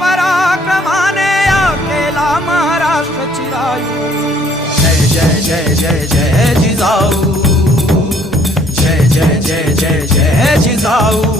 पराक्रमाने या केला महाराष्ट्र चिरायू. जय जय जय जय जय जिजाऊ, जय जय जय जय जय जिजाऊ.